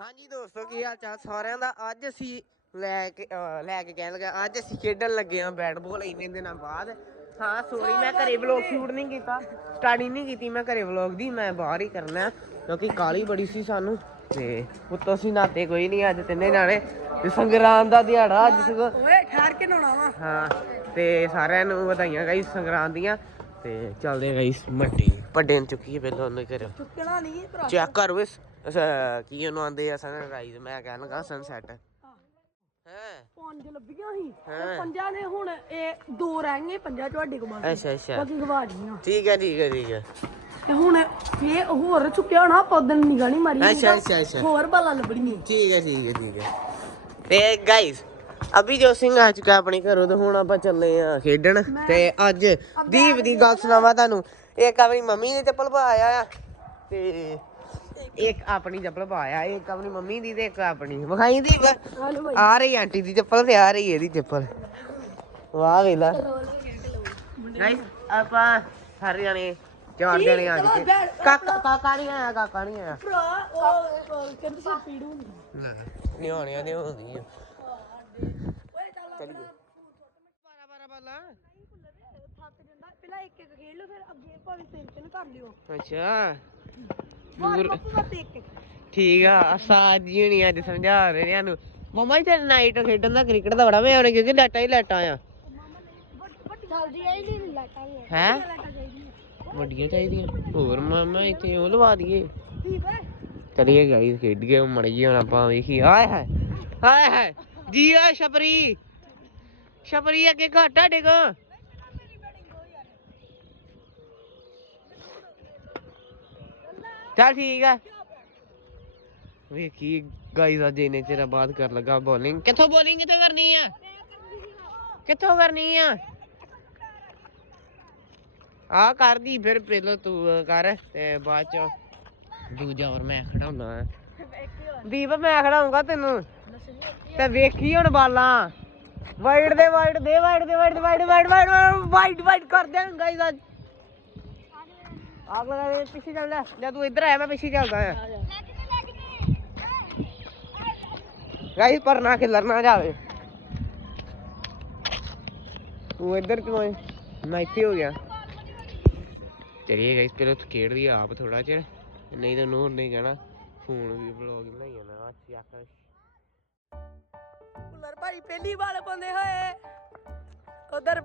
ਹਾਂਜੀ ਦੋਸਤੋ ਕੀ ਹਾਲ ਚਾਲ ਸਾਰਿਆਂ ਦਾ? ਅੱਜ ਅਸੀਂ ਲੈ ਕੇ ਅਹ ਲੈ ਕੇ ਕਹਿਣ ਲੱਗਾ ਅੱਜ ਅਸੀਂ ਖੇਡਣ ਲੱਗੇ ਆ ਬੈਟ ਬਾਲ ਇੰਨੇ ਦਿਨਾਂ ਬਾਅਦ। ਹਾਂ ਸੋਰੀ ਮੈਂ ਘਰੇ ਵਲੌਗ ਸ਼ੂਟ ਨਹੀਂ ਕੀਤਾ ਸਟਾਰਟਿੰਗ ਨਹੀਂ ਕੀਤੀ ਮੈਂ ਘਰੇ ਵਲੌਗ ਦੀ ਮੈਂ ਬਾਹਰ ਹੀ ਕਰਨਾ ਹੈ, ਕਿਉਂਕਿ ਕਾਲੀ ਬੜੀ ਸੀ ਸਾਨੂੰ। ਤੇ ਉੱਤੋਂ ਅਸੀਂ ਨਾਤੇ ਕੋਈ ਨਹੀਂ ਅੱਜ ਤਿੰਨੇ ਜਾਣੇ ਤੇ ਸੰਗਰਾਂਦ ਦਾ ਦਿਹਾੜਾ ਅੱਜ ਸਗੋਂ। ਓਏ ਠਹਿਰ ਕੇ ਨਹਾਉਣਾ ਵਾ। ਹਾਂ ਤੇ ਸਾਰਿਆਂ ਨੂੰ ਵਧਾਈਆਂ ਗਾਈ ਸੰਗਰਾਂਦ ਦੀਆਂ ਤੇ ਚੱਲਦੇ ਗਾਈ ਮੱਟੀ ਪੱਡੇ ਨੂੰ ਚੁੱਕੀਏ ਪਹਿਲਾਂ ਉਹਨੇ ਘਰ। ਚੁੱਕਣਾ ਨਹੀਂ ਭਰਾ। ਚੈੱਕ ਕਰ ਵੇ ਕੀ ਉਹਨੂੰ ਆਂਦੇ ਆ ਸਨਰਾਈਜ਼ ਮੈਂ ਕਹਿਣ ਲੱਗਾ ਸਨਸੈਟ ਹੈ? ਪੰਜ ਲੱਭੀਆਂ ਸੀ। ਤੇ ਪੰਜਾਂ ਨੇ ਹੁਣ ਇਹ ਦੋ ਰਹਿ ਗਏ ਪੰਜਾਂ ਤੁਹਾਡੇ ਕੋਲ ਬਸ ਅੱਛਾ ਅੱਛਾ। ਬਾਕੀ ਗਵਾ ਗਈਆਂ ਠੀਕ ਹੈ ਠੀਕ ਹੈ ਠੀਕ ਹੈ। ਤੇ ਹੁਣ ਇਹ ਹੋਰ ਚੁੱਕਿਆ ਹੋਣਾ ਪੌਦਨ ਨਿਗਾਹ ਨਹੀਂ ਮਾਰੀ ਅੱਛਾ ਅੱਛਾ ਅੱਛਾ। ਹੋਰ ਬਾਲਾ ਲੱਭਣੀ ਠੀਕ ਹੈ ਠੀਕ ਹੈ ਠੀਕ ਹੈ। ਤੇ ਗਾਇਸ ਅਭੀ ਜੋ ਸਿੰਘ ਆ ਚੁੱਕਾ ਆਪਣੇ ਘਰੋਂ ਤੇ ਹੁਣ ਆਪਾਂ ਚੱਲੇ ਆ ਖੇਡਣ। ਤੇ ਅੱਜ ਦੀਪ ਦੀ ਗੱਲ ਸੁਣਾਵਾ ਤੁਹਾਨੂੰ। ਇੱਕ ਆਪਣੀ ਮੰਮੀ ਨੇ ਚੱਪਲ ਪਾਇਆ ਆ ਤੇ ਇੱਕ ਆਪਣੀ ਚੱਪਲ ਪਾਇਆ ਇੱਕ ਆਪਣੀ ਮੰਮੀ ਦੀ ਤੇ ਇੱਕ ਆਪਣੀ। ਵਿਖਾਈ ਭਾਈ ਆ ਰਹੀ ਆਂਟੀ ਦੀ ਚੱਪਲ ਤੇ ਆ ਰਹੀ ਇਹਦੀ ਚੱਪਲ। ਵਾਹ ਵੇਲਾ। ਗਾਇਸ ਆਪਾਂ ਸਾਰੇ ਜਾਣੇ ਚਾਰ ਜਣੇ ਆ ਗਏ। ਕਾਕਾ ਕਾਕਾ ਨਹੀਂ ਆਇਆ ਕਾਕਾ ਨਹੀਂ ਆਇਆ। ਭਰਾ ਉਹ ਕਹਿੰਦੇ ਸੀ ਪੀੜ ਹੁੰਦੀ ਨਿਆਣਿਆਂ ਦੇ ਹੁੰਦੀ ਆ। ਓਏ ਚੱਲ ਚਲੀਏ। ਪਾਰਾ ਪਾਰਾ ਬਾਲਾ। ਥੱਕ ਜਾਂਦਾ। ਪਹਿਲਾਂ ਇੱਕ ਇੱਕ ਖੇਡ ਲਓ ਫਿਰ ਅੱਗੇ ਭਾਵੇਂ ਤਿੰਨ ਤਿੰਨ ਕਰ ਲਿਓ। ਅੱਛਾ। ਠੀਕ ਆ ਸਾਜ ਜੀ ਹੁਣੀ ਅੱਜ ਸਮਝਾ ਰਹੇ ਨੇ ਸਾਨੂੰ। ਮਮਾ ਜੀ ਤੇ ਨਾਈਟ ਖੇਡਣ ਦਾ ਕ੍ਰਿਕਟ ਦਾ ਬੜਾ ਮਜ਼ਾ ਕਿਉਂਕਿ ਲਾਟਾਂ ਹੀ ਲਾਟਾਂ ਆ। ਹੈ? ਵੱਡੀਆਂ ਚਾਹੀਦੀਆਂ। ਹੋਰ ਮਾਮਾ ਇੱਥੇ ਉਹ ਲਵਾ ਦਈਏ। ਚਲੀਏ ਗਾਈਸ ਖੇਡ ਗਏ ਮੜ ਜੀ ਹੁਣ ਆਪਾਂ ਵੇਖੀ ਆਏ ਹੈ ਆਏ ਹੈ ਜੀ ਆ ਛਪਰੀ ਛਪਰੀ ਅੱਗੇ ਘਾਟਾ ਡਿਗ ਚੱਲ ਠੀਕ ਆ ਵੇਖੀ ਗਾਈਸ ਅੱਜ ਇਹਨੇ ਚਿਰ ਬਾਅਦ ਕਰ ਲਗਾ ਬੋਲਿੰਗ ਕਿੱਥੋਂ ਬੋਲਿੰਗ ਕਿੱਥੋਂ ਕਰਨੀ ਆ ਕਿੱਥੋਂ ਕਰਨੀ ਆ ਆ ਕਰਦੀ ਫਿਰ ਪਹਿਲਾਂ ਤੂੰ ਕਰ ਤੇ ਬਾਅਦ ਚ ਦੂਜਾ ਹੋਰ ਮੈਂ ਖੜਾਉਣਾ ਦੀਪ ਮੈਂ ਖੜਾਉਂਗਾ ਤੈਨੂੰ ਤੇ ਵੇਖੀ ਹੁਣ ਬਾਲਾਂ ਵਾਈਡ ਦੇ ਵਾਈਡ ਦੇ ਵਾਈਡ ਦੇ wide wide wide wide wide wide ਕਰ ਦੇ ਗਾਈਸ ਅੱਜ ਆਗ ਲਗਾ ਦੇ ਪਿੱਛੇ ਚੱਲ ਲੈ ਜਦ ਤੂੰ ਇੱਧਰ ਆਇਆ ਮੈਂ ਪਿੱਛੇ ਚੱਲਦਾ ਆ। ਗਾਈਸ ਪਰ ਨਾ ਖਿਲਰ ਨਾ ਜਾਵੇ। ਤੂੰ ਇੱਧਰ ਕਿਉਂ ਹੈ ਮੈਂ ਇੱਥੇ ਹੋ ਗਿਆ। ਚਲਿਏ ਗਾਈਸ ਪਹਿਲਾਂ ਤੂੰ ਖੇਡ ਲਈ ਆਪ ਥੋੜਾ ਚਿਰ ਨਹੀਂ ਤਾਂ ਨੂਰ ਨਹੀਂ ਕਹਿਣਾ ਫੋਨ ਵੀ ਵਲੌਗ ਬਣਾਈ ਜਾਣਾ ਆ ਚੱਕ ਭੁੱਲਰ ਭਾਈ ਪਹਿਲੀ ਵਾਰ ਪਾਉਂਦੇ ਹੋਏ। ਉਧਰ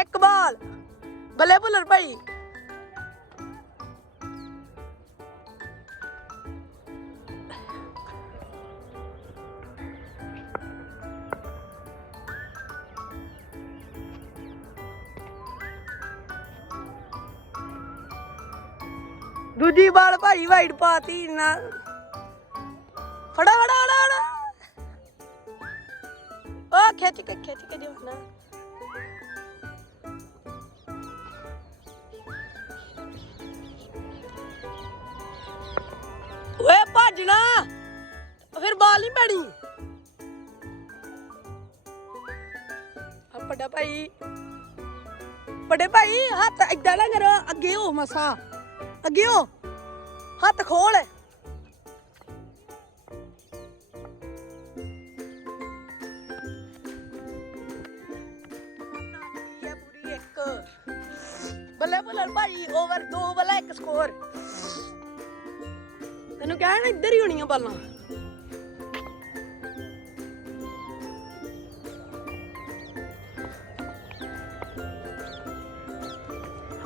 ਇੱਕ ਬਾਲ। ਬੱਲੇ ਭੁੱਲਰ ਭਾਈ। ਦੂਜੀ ਬਾਲ ਭਾਈ ਵਾਈਡ ਪਾਤੀ ਨਾ। ਫੜਾ ਫੜਾ ਫੜਾ ਫੜਾ। ਉਹ ਖਿੱਚ ਕੇ ਖਿੱਚ ਕੇ ਦਿਓ ਨਾ ਭੱਜਣਾ। ਫਿਰ ਬਾਲ ਨਹੀਂ ਪੈਣੀ। ਆ ਵੱਡਾ ਭਾਈ। ਵੱਡੇ ਭਾਈ, ਹੱਥ ਏਦਾਂ ਨਾ ਕਰੋ, ਅੱਗੇ ਹੋ ਮਸਾ। ਅੱਗੇ ਹੋ। ਹੱਥ ਖੋਲ। ਇੱਕ। ਬੱਲੇ ਬੱਲੇ ਭਾਈ ਓਵਰ ਦੋ ਬੱਲੇ ਇੱਕ ਸਕੋਰ ਤੈਨੂੰ ਕਹਿਆ ਨਾ ਇੱਧਰ ਹੀ ਹੋਣੀਆਂ ਬਾਲਾਂ।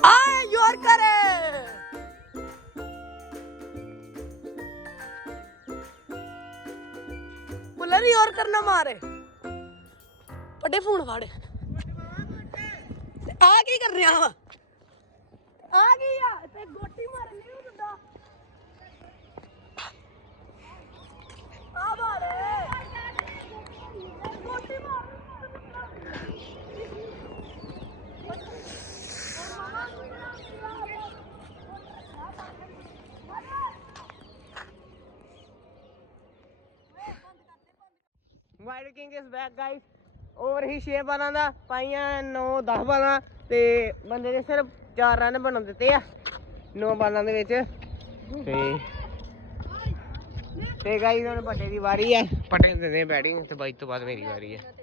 ਆਏ ਯੋਰ ਕਰੇ। ਬੁੱਲਰ ਹੀ ਹੋਰ ਕਰਨਾ ਮਾਰੇ। ਵੱਡੇ ਫੋਨ ਫੜ। ਆ ਕੀ ਕਰ ਰਿਹਾ ਵਾ? ਆ ਕੀ ਆ? ਤੇ ਗੋਟੀ ਮਾਰਨ ਨਹੀਂ ਦਿੰਦਾ ਆ ਮਾਰੇ ਗੋਟੀ ਮਾਰ wide king is back guys over ਹੀ 6 ਬਾਲਾਂ ਦਾ, ਪਾਈਆਂ 9 10 ਬਾਲਾਂ ਤੇ ਬੰਦੇ ਨੇ ਸਿਰਫ 4 ਰਨ ਬਣ ਦਿੱਤੇ ਆ, ਨੌ ਬਾਲਾਂ ਦੇ ਵਿੱਚ। ਤੇ ਤੇ ਗਾਈ ਹੁਣ ਪੱਟੇ ਦੀ ਵਾਰੀ ਹੈ। ਪੱਟੇ ਦੇ ਦੇ ਬੈਟਿੰਗ ਤੇ ਬਾਈ ਤੋਂ ਬਾਅਦ ਮੇਰੀ ਵਾਰੀ ਹੈ।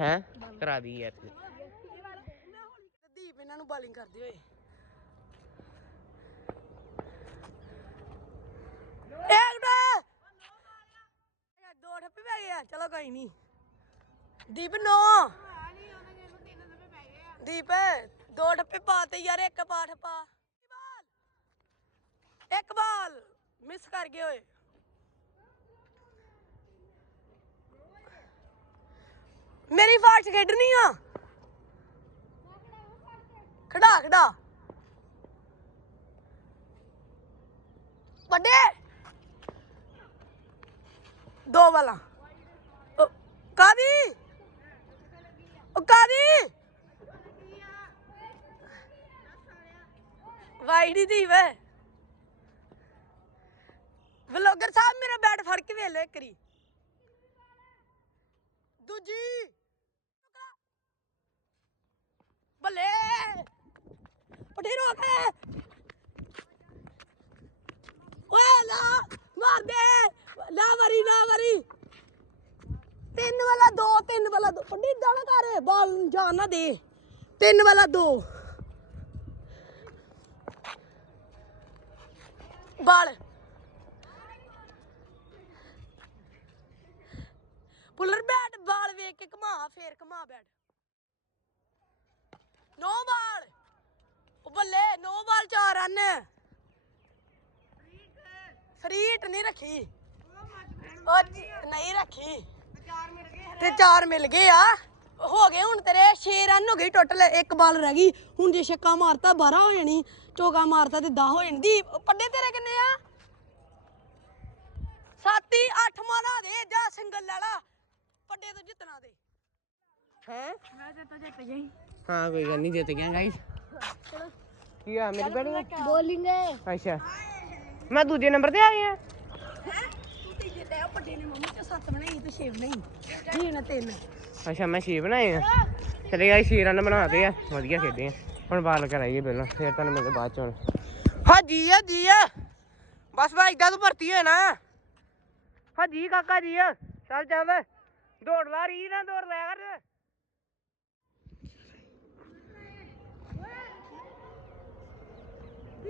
ਹੈ? ਕਰਾ ਦੀ ਯਾਰ। ਦੀਪ ਇਹਨਾਂ ਨੂੰ ਬਾਲਿੰਗ ਕਰਦੇ ਹੋਏ। ਇੱਕ ਦੋ ਦੋ ਠੱਪੇ ਪੈ ਗਏ ਆ। ਚਲੋ ਕੋਈ ਨਹੀਂ ਦੀਪ ਨੋ। ਦੀਪ ਦੋ ਠੱਪੇ ਪਾਤੇ ਯਾਰ ਇੱਕ ਪਾ ਇੱਕ ਬਾਲ ਮਿਸ ਕਰ ਗਏ ਓਏ ਮੇਰੀ ਫਾਸਟ ਖੇਡਣੀ ਆ। ਖੜਾ ਖੜਾ। ਵੱਡੇ। ਦੋ ਵਾਲਾ। ਉਹ, ਕਾਦੀ? ਉਹ ਕਾਦੀ? ਵਾਈਡੀ ਦੀ ਵੇ। ਵਲੋਗਰ ਸਾਹਿਬ ਮੇਰਾ ਬੈਟ ਫੜ ਕੇ ਵੇਖ ਲਓ ਦੂਜੀ। ਬੱਲੇ। ਪਟੇ ਰੋਕ ਓਏ ਲਾ, ਮਾਰ ਦੇ। ਨਾ ਵਰੀ ਨਾ ਵਰੀ। ਤਿੰਨ ਵਾਲਾ ਦੋ, ਤਿੰਨ ਵਾਲਾ ਦੋ। ਪੰਡੀ ਦਾਣਾ ਕਰ, ਬਾਲ ਜਾਣ ਨਾ ਦੇ। ਤਿੰਨ ਵਾਲਾ ਦੋ। ਬਾਲ। ਪੁੱਲਰ ਬੈਟ ਬਾਲ ਵੇਖ ਕੇ ਘਮਾ, ਫੇਰ ਘਮਾ ਬੈਟ ਨੋ ਬਾਲ। ਉਹ ਬੱਲੇ ਨੋ ਬਾਲ ਚਾਰ ਰਨ ਫਰੀਟ ਨਹੀਂ ਰੱਖੀ। ਉਹ ਜ- ਨਹੀਂ ਰੱਖੀ। ਤੇ ਚਾਰ ਮਿਲ ਗਏ ਆ। ਹੋ ਗਏ ਹੁਣ ਤੇਰੇ 6 ਰਨ ਹੋ ਗਏ ਟੋਟਲ ਇੱਕ ਬਾਲ ਰਹਿ ਗਈ। ਹੁਣ ਜੇ ਛੱਕਾ ਮਾਰਤਾ 12 ਹੋ ਜਾਣੀ। ਚੌਕਾ ਮਾਰਤਾ ਤੇ 10 ਹੋ ਜਾਣੀ। ਦੀਪ ਪੱਡੇ ਤੇਰੇ ਕਿੰਨੇ ਆ? ਸਾਤੀ 8 ਮਾਰਾ ਦੇ ਜਾ ਸਿੰਗਲ ਲੈ ਲਾ। ਪੱਡੇ ਤੋਂ ਜਿੱਤਣਾ ਦੇ ਹੈ? ਮੈਂ ਜਿੱਤ ਜਿੱਤ ਗਈ। ਹਾਂ ਕੋਈ ਗੱਲ ਨਹੀਂ ਜਿੱਤ ਗਿਆ ਗਾਈਸ ਕੀ ਆ ਮੇਰੀ ਬੈਟਿੰਗ ਬੋਲਿੰਗ। ਅੱਛਾ। ਮੈਂ ਦੂਜੇ ਨੰਬਰ ਤੇ ਆ ਗਿਆ ਤੂੰ ਤੀਜੇ ਤੇ ਆ ਪੱਡੇ ਨੇ ਮੰਮੀ ਤੇ 7 ਬਣਾਈ ਤੇ 6 ਬਣਾਈ। ਜੀ ਨੇ 3 ਅੱਛਾ ਮੈਂ 6 ਬਣਾਏ ਆ। ਚਲੇ ਗਾਈ 6 ਰਨ ਬਣਾਤੇ ਆ। ਵਧੀਆ ਖੇਡੇ ਆ। ਹੁਣ ਬਾਲ ਕਰਾਈਏ ਪਹਿਲਾਂ ਫਿਰ ਤੁਹਾਨੂੰ ਮਿਲਦੇ ਬਾਅਦ ਚ ਹੁਣ। ਹਾਂ ਜੀ ਆ ਜੀ ਆ। ਬਸ ਬਾ ਇਦਾਂ ਤੂੰ ਭਰਤੀ ਹੋਏ ਨਾ। ਹਾਂ ਜੀ ਕਾਕਾ ਜੀ ਆ। ਚੱਲ ਚੱਲ ਦੌੜ ਲਾ ਰੀ ਨਾ ਦੌੜ ਲਿਆ ਕਰ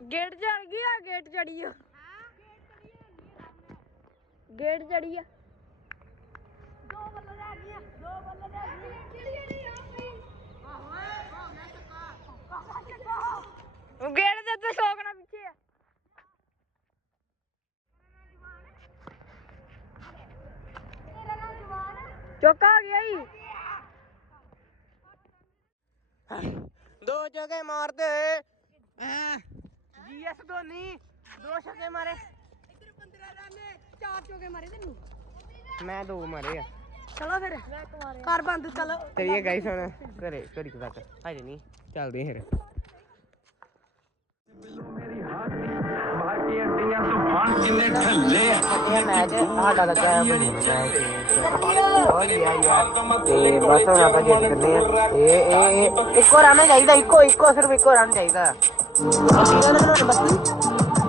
ਗੇਟ ਚੜ ਗਿਆ ਗੇਟ ਚੜੀ ਆ ਗੇਟ ਚੜੀ ਆ ਦੋ ਬੱਲੇ ਰਹਿ ਗਈਆਂ ਦੋ ਬੱਲੇ ਰਹਿ ਗਈਆਂ ਕਿਹੜੀ ਕਿਹੜੀ ਆ ਗੇਟ ਦੇ ਉੱਤੇ ਸੋਕਣਾ ਪਿੱਛੇ ਆ ਚੌਕਾ ਆ ਗਿਆ ਈ ਦੋ ਜਗੇ ਮਾਰਦੇ ਜੀਐਸ ਧੋਨੀ ਦੋ ਛੱਕੇ ਮਾਰੇ ਇੱਧਰ 15 ਰਨ ਚਾਰ ਚੋਕੇ ਮਾਰੇ ਤੈਨੂੰ ਮੈਂ ਦੋ ਮਾਰੇ ਆ ਚਲੋ ਫਿਰ। ਕਰ ਬੰਦ ਚਲੋ। ਚਲਿਏ ਗਾਈਸ ਹੁਣ। ਘਰੇ ਘੜੀ ਕੁ ਤੱਕ। ਹਜੇ ਨਹੀਂ ਚੱਲਦੇ ਫਿਰ। ਇਹ ਮੈਚ ਸਾਡਾ ਲੱਗਾ ਹੈ ਮੈਚ ਬਹੁਤ ਯਾਰ ਯਾਰ। ਤੇ ਬਸ ਹੁਣ ਆਪਾਂ ਜਿੱਤ ਕਰਨੇ ਆ। ਇਹ ਇਹ ਇਹ ਇੱਕੋ ਰਨ ਚਾਹੀਦਾ ਇੱਕੋ ਇੱਕੋ ਸਿਰਫ ਇੱਕੋ ਰਨ ਚਾਹੀਦਾ ਅਸੀਂ ਗੱਲ ਬਣਾਉਣ ਬਸ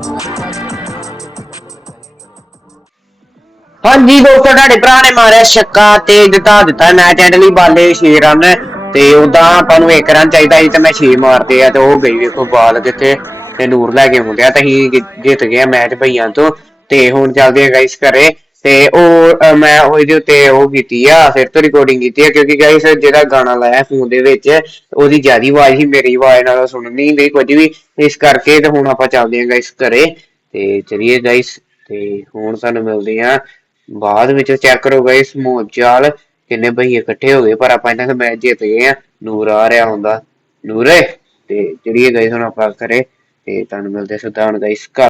ਹਾਂਜੀ, ਦੋਸਤੋ, ਤੁਹਾਡੇ ਭਰਾ ਨੇ ਮਾਰਿਆ ਛੱਕਾ ਤੇ ਜਿਤਾ ਦਿੱਤਾ ਮੈਚ ਐਂਡ ਲਈ ਬਾਲੇ 6 ਰਨ ਤੇ ਉਦਾਂ ਆਪਾਂ ਨੂੰ 1 ਰਨ ਚਾਹੀਦਾ ਸੀ ਤੇ ਮੈਂ 6 ਮਾਰਦੇ ਆ ਤੇ ਉਹ ਗਈ ਵੇਖੋ ਬਾਲ ਕਿੱਥੇ ਤੇ ਨੂਰ ਲੈ ਕੇ ਮੁੰਡਿਆ ਤੇ ਅਸੀਂ ਜਿੱਤ ਗਏ ਮੈਚ ਭਈਆਂ ਤੋਂ ਤੇ ਹੁਣ ਚੱਲਦੇ ਆ ਗਾਈਸ ਘਰੇ ਤੇ ਉਹ ਮੈਂ ਉਹਦੇ ਉੱਤੇ ਉਹ ਕੀਤੀ ਆ, ਫਿਰ ਤੋਂ ਰਿਕਾਰਡਿੰਗ ਕੀਤੀ ਆ ਕਿਉਂਕਿ ਗਾਇਸ ਜਿਹੜਾ ਗਾਣਾ ਲਾਇਆ ਫੋਨ ਦੇ ਵਿੱਚ, ਉਹਦੀ ਜਿਆਦੀ ਆਵਾਜ਼ ਹੀ ਮੇਰੀ ਆਵਾਜ਼ ਨਾਲ ਸੁਣ ਨਹੀਂ ਗਈ ਕੁਝ ਵੀ, ਇਸ ਕਰਕੇ ਤੇ ਹੁਣ ਆਪਾਂ ਚੱਲਦੇ ਆਂ ਗਾਇਸ ਘਰੇ ਤੇ ਚਲਿਏ ਗਾਇਸ ਤੇ ਹੁਣ ਸਾਨੂੰ ਮਿਲਦੇ ਆ ਬਾਅਦ ਵਿੱਚ ਚੈੱਕ ਕਰੋ ਗਾਇਸ ਚਾਲ ਕਿੰਨੇ ਭਈਏ ਇਕੱਠੇ ਹੋ ਗਏ ਪਰ ਆਪਾਂ ਇਹਨਾਂ ਦਾ ਮੈਚ ਜਿੱਤ ਗਏ ਆ। ਨੂਰ ਆ ਰਿਹਾ ਹੁੰਦਾ। ਨੂਰੇ ਤੇ ਚਲਿਏ ਗਾਇਸ ਹੁਣ ਆਪਾਂ ਘਰੇ ਤੇ ਤੁਹਾਨੂੰ ਮਿਲਦੇ ਸਿੱਧਾ ਹੁਣ ਗਾਇਸ ਘਰ।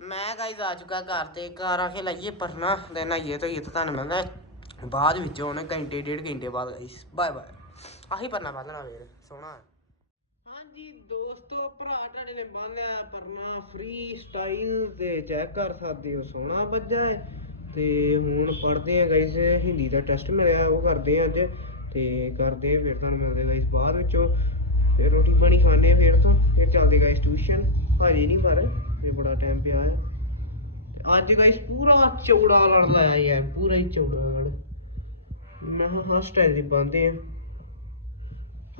ਮੈਂ ਗਾਇਸ ਆ ਚੁੱਕਾ ਘਰ ਤੇ ਘਰ ਆ ਕੇ ਲਾਈਏ ਪਰਨਾ ਤੇ ਨਹਾਈਏ ਧੋਈਏ ਤੇ ਤੁਹਾਨੂੰ ਮਿਲਦਾ। ਬਾਅਦ ਵਿੱਚ ਉਹਨੇ ਘੰਟੇ ਡੇਢ ਘੰਟੇ ਬਾਅਦ ਗਾਇਸ ਬਾਏ ਬਾਏ ਆਹੀ ਪਰਨਾ ਬਾਦਣਾ ਵੀਰ ਸੋਹਣਾ। ਹਾਂਜੀ ਦੋਸਤੋ ਭਰਾ ਤੁਹਾਡੇ ਨੇ ਬੰਨਿਆ ਪਰਨਾ ਫ੍ਰੀ ਸਟਾਈਲ ਤੇ ਚੈੱਕ ਕਰ ਸਕਦੇ ਹੋ ਸੋਹਣਾ ਬੱਜਾ ਹੈ। ਤੇ ਹੁਣ ਪੜ੍ਹਦੇ ਆ ਗਾਇਸ ਹਿੰਦੀ ਦਾ ਟੈਸਟ ਮਿਲਿਆ, ਉਹ ਕਰਦੇ ਆ ਅੱਜ, ਤੇ ਕਰਦੇ ਆ ਫਿਰ ਤੁਹਾਨੂੰ ਮਿਲਦੇ ਗਾਇਸ ਬਾਅਦ ਵਿੱਚੋਂ। ਫਿਰ ਰੋਟੀ ਪਾਣੀ ਖਾਣੇ ਆ ਫਿਰ ਤੋਂ, ਫਿਰ ਚੱਲਦੇ ਗਾਇਸ ਟਿਊਸ਼ਨ ਹਜੇ ਨਹੀਂ ਪਰ ਇਹ ਬੜਾ ਟਾਈਮ ਪਿਆ ਹੈ ਅੱਜ ਗਾਇਸ ਪੂਰਾ ਚੌੜਾ ਲੜ ਲਾਇਆ ਯਾਰ, ਪੂਰਾ ਹੀ ਚੌੜਾ ਲੜ ਮੈਂ ਹਾਂ ਸਟਾਈਲ ਦੀ ਬੰਦੇ ਆ।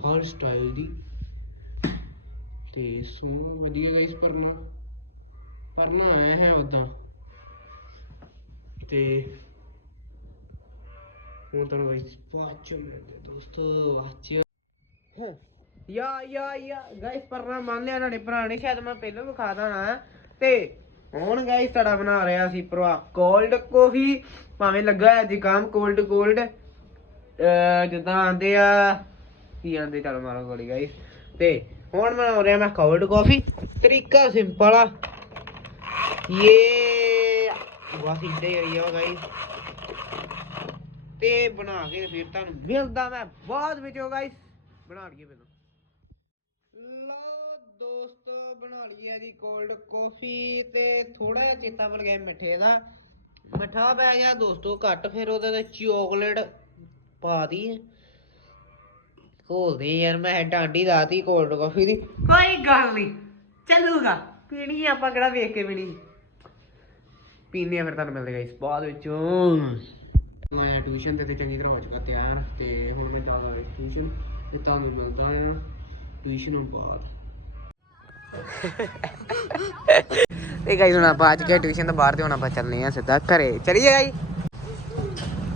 ਹਰ ਸਟਾਈਲ ਦੀ। ਤੇ ਸੋ ਵਧੀਆ ਗਾਇਸ ਪਰਨਾ ਪਰਨਾ ਆਇਆ ਹੈ ਉਦਾਂ ਤੇ ਹੁਣ ਤਾਂ ਗਾਇਸ ਵਾਚ ਮਿਲਦੇ ਦੋਸਤੋ ਵਾਚ ਯਾ ਯਾ ਯਾ ਗਾਇਸ ਪਰਨਾ ਮੰਨ ਲਿਆ ਤੁਹਾਡੇ ਭਰਾ ਨੇ ਸ਼ਾਇਦ ਮੈਂ ਪਹਿਲਾਂ ਵਿਖਾ ਦਣਾ ਤੇ ਹੁਣ ਗਾਇਸ ਤੁਹਾਡਾ ਬਣਾ ਰਿਹਾ ਸੀ ਭਰਾ ਕੋਲਡ ਕਾਫੀ ਭਾਵੇਂ ਲੱਗਾ ਹੈ ਜ਼ੁਕਾਮ ਕੋਲਡ ਕੋਲਡ ਜਿੱਦਾਂ ਆਂਦੇ ਆ ਕੀ ਆਂਦੇ ਚਲ ਮਾਰੋ ਗੋਲੀ ਗਾਇਸ ਤੇ ਹੁਣ ਮੈਂ ਹੋ ਰਿਹਾ ਮੈਂ ਕੋਲਡ ਕਾਫੀ ਤਰੀਕਾ ਸਿੰਪਲ ਆ ਇਹ ਬਸ ਇੱਦਾਂ ਹੀ ਏਰੀਆ ਗਾਇਸ ਤੇ ਬਣਾ ਕੇ ਫਿਰ ਤੁਹਾਨੂੰ ਮਿਲਦਾ ਮੈਂ ਬਾਅਦ ਵਿੱਚ ਗਾਇਸ ਬਣਾ ਲਈਏ ਪਹਿਲਾਂ ਲਓ ਦੋਸਤੋ, ਬਣਾ ਲਈ ਹੈ ਜੀ ਕੋਲਡ ਕਾਫੀ ਤੇ ਥੋੜਾ ਜਿਹਾ ਚੇਤਾ ਭੁੱਲ ਗਿਆ ਮਿੱਠੇ ਦਾ। ਮਿੱਠਾ ਪੈ ਗਿਆ ਦੋਸਤੋ, ਘੱਟ ਫਿਰ ਉਹਦੇ ਤੇ ਚਾਕਲੇਟ ਪਾ ਦੀ ਘੋਲਦੇ ਯਾਰ, ਮੈਂ ਡਾਂਡੀ ਲਾਤੀ ਕੋਲਡ ਕਾਫੀ ਦੀ। ਕੋਈ ਗੱਲ ਨਹੀਂ ਚੱਲੂਗਾ। ਪੀਣੀ ਆਪਾਂ ਕਿਹੜਾ ਵੇਖ ਕੇ ਪੀਣੀ। ਪੀਨੇ ਫਿਰ ਤੁਹਾਨੂੰ ਮਿਲਦੇ ਗਾਇਸ ਬਾਅਦ ਵਿੱਚੋਂ। ਮੈਂ ਟਿਊਸ਼ਨ ਤੇ ਤੇ ਚੰਗੀ ਤਰ੍ਹਾਂ ਹੋ ਚੁੱਕਾ ਤਿਆਰ ਤੇ ਹੁਣ ਮੈਂ ਜਾਣਾ ਵੇ ਟਿਊਸ਼ਨ ਤੇ ਤੁਹਾਨੂੰ ਮਿਲਦਾ ਆ ਟਿਊਸ਼ਨ ਤੋਂ ਬਾਅਦ। ਤੇ ਗਾਇਸ ਹੁਣ ਆਪਾਂ ਅੱਜ ਕੇ ਟਿਊਸ਼ਨ ਤੋਂ ਬਾਹਰ ਤੇ ਹੁਣ ਆਪਾਂ ਚੱਲਨੇ ਆ ਸਿੱਧਾ ਘਰੇ। ਚਲੀਏ ਗਾਈ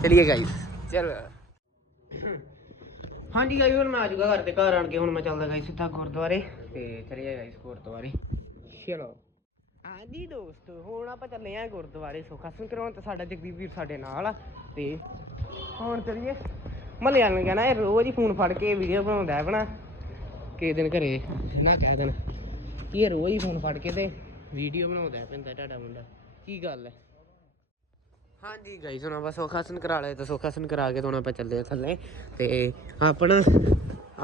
ਚਲੀਏ ਗਾਇਸ। ਚਲ। ਹਾਂਜੀ ਗਾਇਸ ਹੁਣ ਮੈਂ ਆ ਚੁੱਕਾ ਘਰ ਤੇ ਘਰ ਆਣ ਕੇ ਹੁਣ ਮੈਂ ਚੱਲਦਾ ਗਾਇਸ ਸਿੱਧਾ ਗੁਰਦੁਆਰੇ। ਤੇ ਚਲੀਏ ਗਾਇਸ ਗੁਰਦੁਆਰੇ। ਚਲੋ। ਹਾਂਜੀ ਦੋਸਤੋ, ਹੁਣ ਆਪਾਂ ਚੱਲੇ ਆ ਗੁਰਦੁਆਰੇ ਸੁਖਾਸਨ ਕਰਾਉਣ ਤੇ ਸਾਡਾ ਜਗਦੀਪ ਵੀਰ ਸਾਡੇ ਨਾਲ ਆ, ਤੇ ਹੁਣ ਚਲੀਏ। ਮਹੱਲੇ ਵਾਲਿਆਂ ਕਹਿਣਾ, ਇਹ ਰੋਜ਼ ਹੀ ਫੋਨ ਫੜ ਕੇ ਵੀਡੀਓ ਬਣਾਉਂਦਾ ਹੈ ਬਣਾ। ਕਿਸੇ ਦਿਨ ਘਰੇ ਨਾ, ਕਹਿ ਦੇਣ। ਇਹ ਰੋਜ਼ ਹੀ ਫੋਨ ਫੜ ਕੇ ਤੇ ਵੀਡੀਓ ਬਣਾਉਂਦਾ ਹੈ ਪੈਂਦਾ ਤੁਹਾਡਾ ਮੁੰਡਾ। ਕੀ ਗੱਲ ਹੈ? ਹਾਂਜੀ ਗਾਈਸ ਹੁਣ ਆਪਾਂ ਸੁਖਾਸਨ ਕਰਾ ਲਏ ਤੇ ਸੁਖਾਸਨ ਕਰਾ ਕੇ ਤੇ ਹੁਣ ਆਪਾਂ ਚੱਲੇ ਆ ਥੱਲੇ। ਤੇ ਆਪਣਾ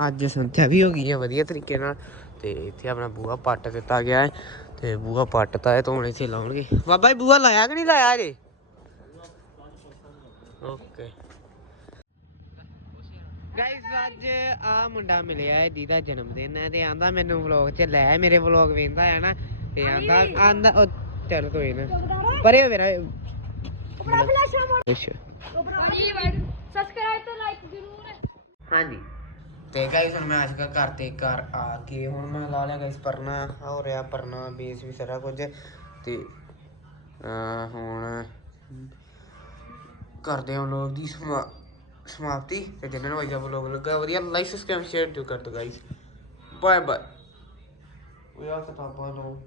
ਅੱਜ ਸੰਥਿਆ ਵੀ ਹੋ ਗਈ ਹੈ ਵਧੀਆ ਤਰੀਕੇ ਨਾਲ। ਤੇ ਇੱਥੇ ਆਪਣਾ ਬੂਹਾ ਪੱਟ ਦਿੱਤਾ ਗਿਆ ਹੈ। ਤੇ ਬੂਹਾ ਪੱਟਤਾ ਹੈ ਤਾਂ ਹੁਣ ਇੱਥੇ ਲਾਉਣਗੇ। ਬਾਬਾ ਜੀ ਬੂਹਾ ਲਾਇਆ ਕਿ ਨਹੀਂ ਲਾਇਆ ਅਜੇ ਓਕੇ। ਗਾਇਸ ਅੱਜ ਆ ਮੁੰਡਾ ਮਿਲਿਆ ਹੈ ਜਿਹਦਾ ਜਨਮ ਦਿਨ ਹੈ ਤੇ ਆਂਦਾ ਮੈਨੂੰ ਵਲੌਗ 'ਚ ਲੈ ਮੇਰੇ ਵਲੌਗ ਵੇਖਦਾ ਹੈ ਨਾ ਤੇ ਆਂਦਾ ਆਂਦਾ ਉਹ ਚੱਲ ਕੋਈ ਨਾ। ਪਰੇ ਹੋ ਮੇਰਾ ਆਪਣਾ ਫਲੈਸ਼ਾਂ ਮੋੜ। ਅੱਛਾ ਸਬਸਕ੍ਰਾਈਬ ਤੇ ਲਾਈਕ ਜ਼ਰੂਰ ਹਾਂਜੀ। ਤੇ ਗਾਇਸ, ਹੁਣ ਮੈਂ ਅੱਜ ਘਰ ਤੇ ਘਰ ਆ ਕੇ ਹੁਣ ਮੈਂ ਲਾ ਲਿਆ ਗਾਇਸ ਪਰਨਾ, ਹੋ ਰਿਹਾ ਪਰਨਾ ਬੇਸ ਵੀ ਸਾਰਾ ਕੁਝ। ਤੇ ਹੁਣ ਕਰਦੇ ਹਾਂ ਲੋਕ ਦੀ ਸਮਾ- ਸਮਾਪਤੀ। ਤੇ ਜਿਨ੍ਹਾਂ ਨੂੰ ਅਜਾ ਵਲੋਗ ਲੱਗਾ, ਵਧੀਆ ਲਾਈਕ ਸਬਸਕ੍ਰਾਈਬ ਸ਼ੇਅਰ ਜੋ ਕਰ ਦੋ ਗਾਇਸ। ਬਾਏ ਬਾਏ ਉਹ ਯਾਰ ਤਾਂ ਪਾਪਾ ਲੋ